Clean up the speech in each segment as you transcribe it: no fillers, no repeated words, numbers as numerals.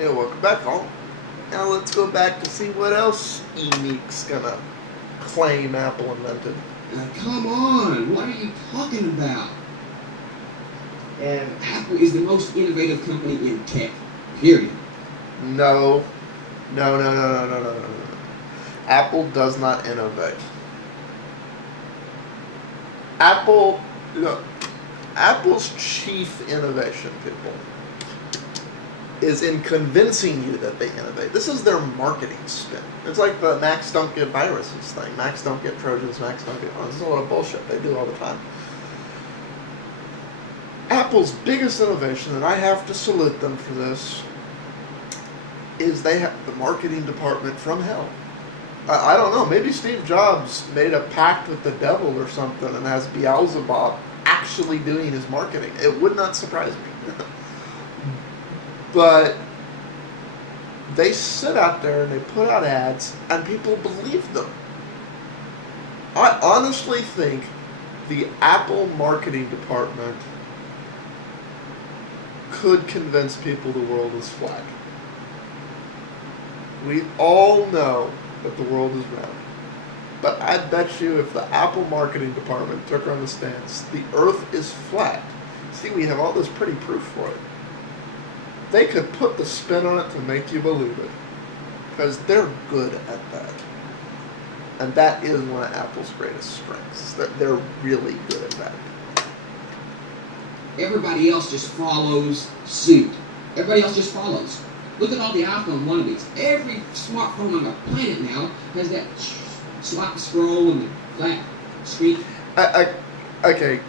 Hey, welcome back home. Now let's go back to see what else Unique's gonna claim Apple invented. Come on, what are you talking about? Apple is the most innovative company in tech, period. No. No, no, no, no, no, no, no, no. Apple does not innovate. Apple, look, Apple's chief innovation, people, is in convincing you that they innovate. This is their marketing spin. It's like the Macs don't get viruses thing. Macs don't get Trojans, Macs don't get... This is a lot of bullshit they do all the time. Apple's biggest innovation, and I have to salute them for this, is they have the marketing department from hell. I don't know, maybe Steve Jobs made a pact with the devil or something and has Beelzebub actually doing his marketing. It would not surprise me. But they sit out there and they put out ads and people believe them. I honestly think the Apple marketing department could convince people the world is flat. We all know that the world is round. But I bet you if the Apple marketing department took on the stance, the earth is flat. See, we have all this pretty proof for it. They could put the spin on it to make you believe it. Because they're good at that. And that is one of Apple's greatest strengths. They're really good at that. Everybody else just follows suit. Everybody else just follows. Look at all the iPhone wannabes. Every smartphone on the planet now has that swipe scroll and the flat screen. Okay,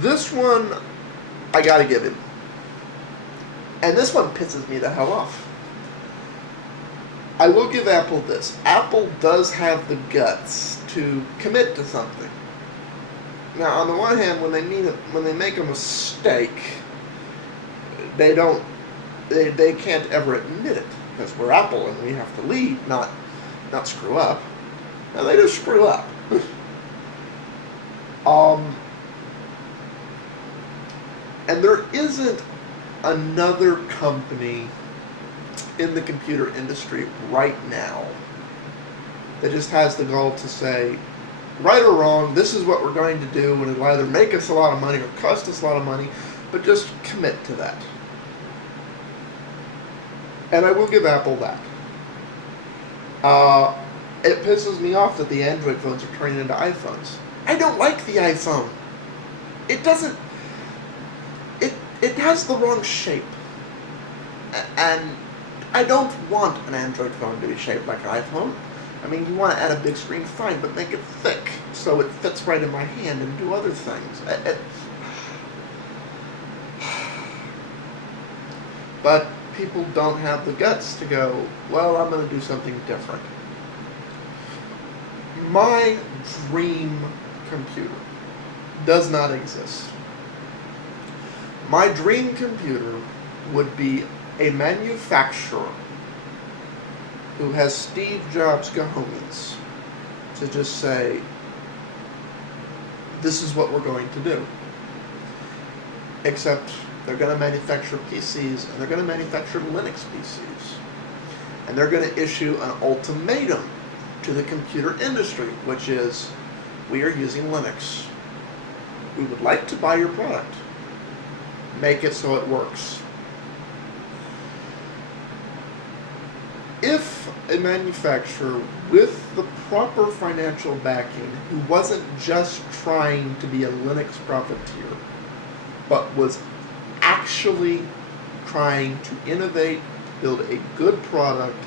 this one I gotta give him. And this one pisses me the hell off. I will give Apple this. Apple does have the guts to commit to something. Now, on the one hand, when they make a mistake, they can't ever admit it because we're Apple and we have to lead, not screw up. Now they just screw up. And there isn't another company in the computer industry right now that just has the goal to say, right or wrong, this is what we're going to do, and it'll either make us a lot of money or cost us a lot of money, but just commit to that. And I will give Apple that. It pisses me off that the Android phones are turning into iPhones. I don't like the iPhone. It doesn't... It has the wrong shape. And I don't want an Android phone to be shaped like an iPhone. I mean, you want to add a big screen, fine, but make it thick so it fits right in my hand and do other things. But people don't have the guts to go, well, I'm going to do something different. My dream computer does not exist. My dream computer would be a manufacturer who has Steve Jobs' cojones to just say, this is what we're going to do. Except they're going to manufacture PCs, and they're going to manufacture Linux PCs. And they're going to issue an ultimatum to the computer industry, which is, we are using Linux. We would like to buy your product. Make it so it works. If a manufacturer with the proper financial backing, who wasn't just trying to be a Linux profiteer, but was actually trying to innovate, build a good product,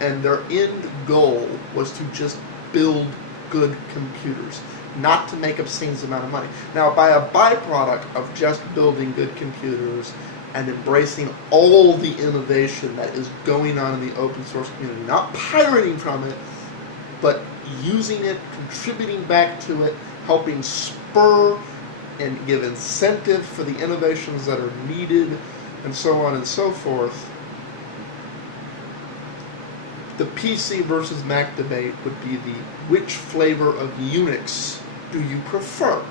and their end goal was to just build good computers, not to make obscene amount of money. Now, by a byproduct of just building good computers and embracing all the innovation that is going on in the open source community, not pirating from it, but using it, contributing back to it, helping spur and give incentive for the innovations that are needed, and so on and so forth. The PC versus Mac debate would be the which flavor of Unix do you prefer?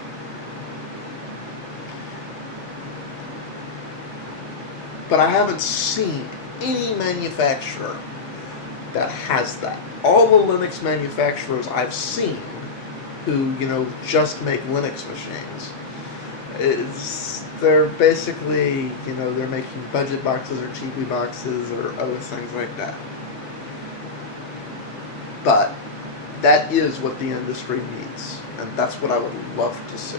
But I haven't seen any manufacturer that has that. All the Linux manufacturers I've seen who, just make Linux machines, they're basically, they're making budget boxes or cheapy boxes or other things like that. But that is what the industry needs, and that's what I would love to see.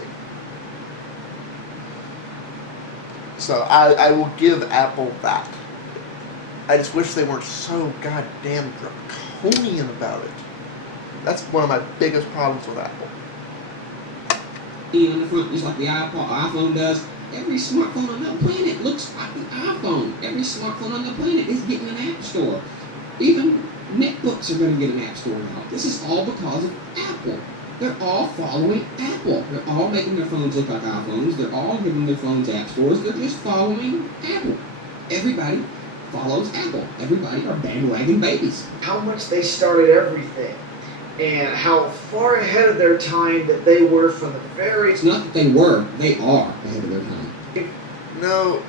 So I will give Apple that. I just wish they weren't so goddamn draconian about it. That's one of my biggest problems with Apple. On the front, just like the iPhone does. Every smartphone on the planet looks like the iPhone. Every smartphone on the planet is getting an app store. Even netbooks are going to get an app store now. This is all because of Apple. They're all following Apple. They're all making their phones look like iPhones. They're all giving their phones app stores. They're just following Apple. Everybody follows Apple. Everybody are bandwagon babies. How much they started everything, and how far ahead of their time that they were from the very... It's not that they were. They are ahead of their time. No,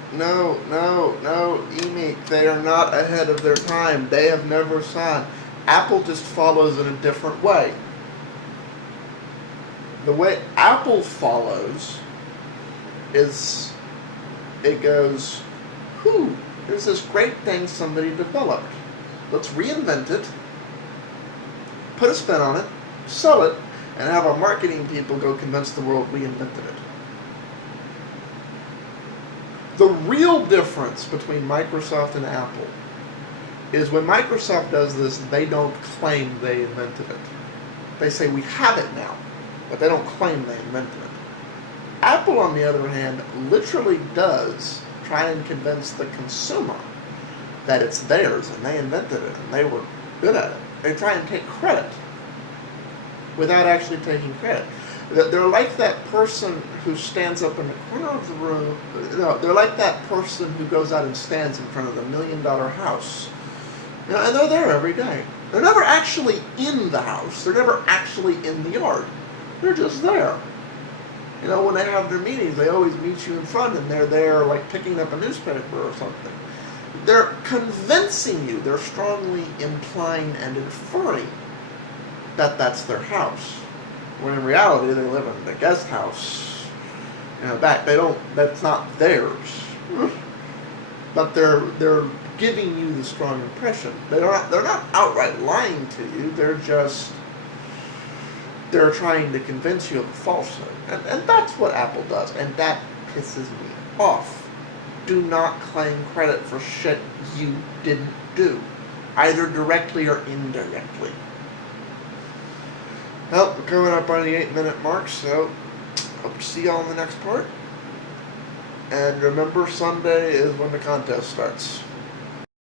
Emate, they are not ahead of their time. They have never signed. Apple just follows in a different way. The way Apple follows is it goes, there's this great thing somebody developed. Let's reinvent it, put a spin on it, sell it, and have our marketing people go convince the world we invented it. The real difference between Microsoft and Apple is when Microsoft does this, they don't claim they invented it. They say we have it now, but they don't claim they invented it. Apple, on the other hand, literally does try and convince the consumer that it's theirs and they invented it and they were good at it. They try and take credit without actually taking credit. They're like that person who stands up in the corner of the room. No, they're like that person who goes out and stands in front of the $1 million house. And they're there every day. They're never actually in the house. They're never actually in the yard. They're just there. When they have their meetings, they always meet you in front, and they're there like picking up a newspaper or something. They're convincing you. They're strongly implying and inferring that that's their house. When in reality, they live in the guest house. Back. That's not theirs. But they're giving you the strong impression. They're not outright lying to you. They're trying to convince you of a falsehood. And that's what Apple does. And that pisses me off. Do not claim credit for shit you didn't do, either directly or indirectly. Well, we're coming up on the 8-minute mark, so hope to see y'all in the next part. And remember, Sunday is when the contest starts.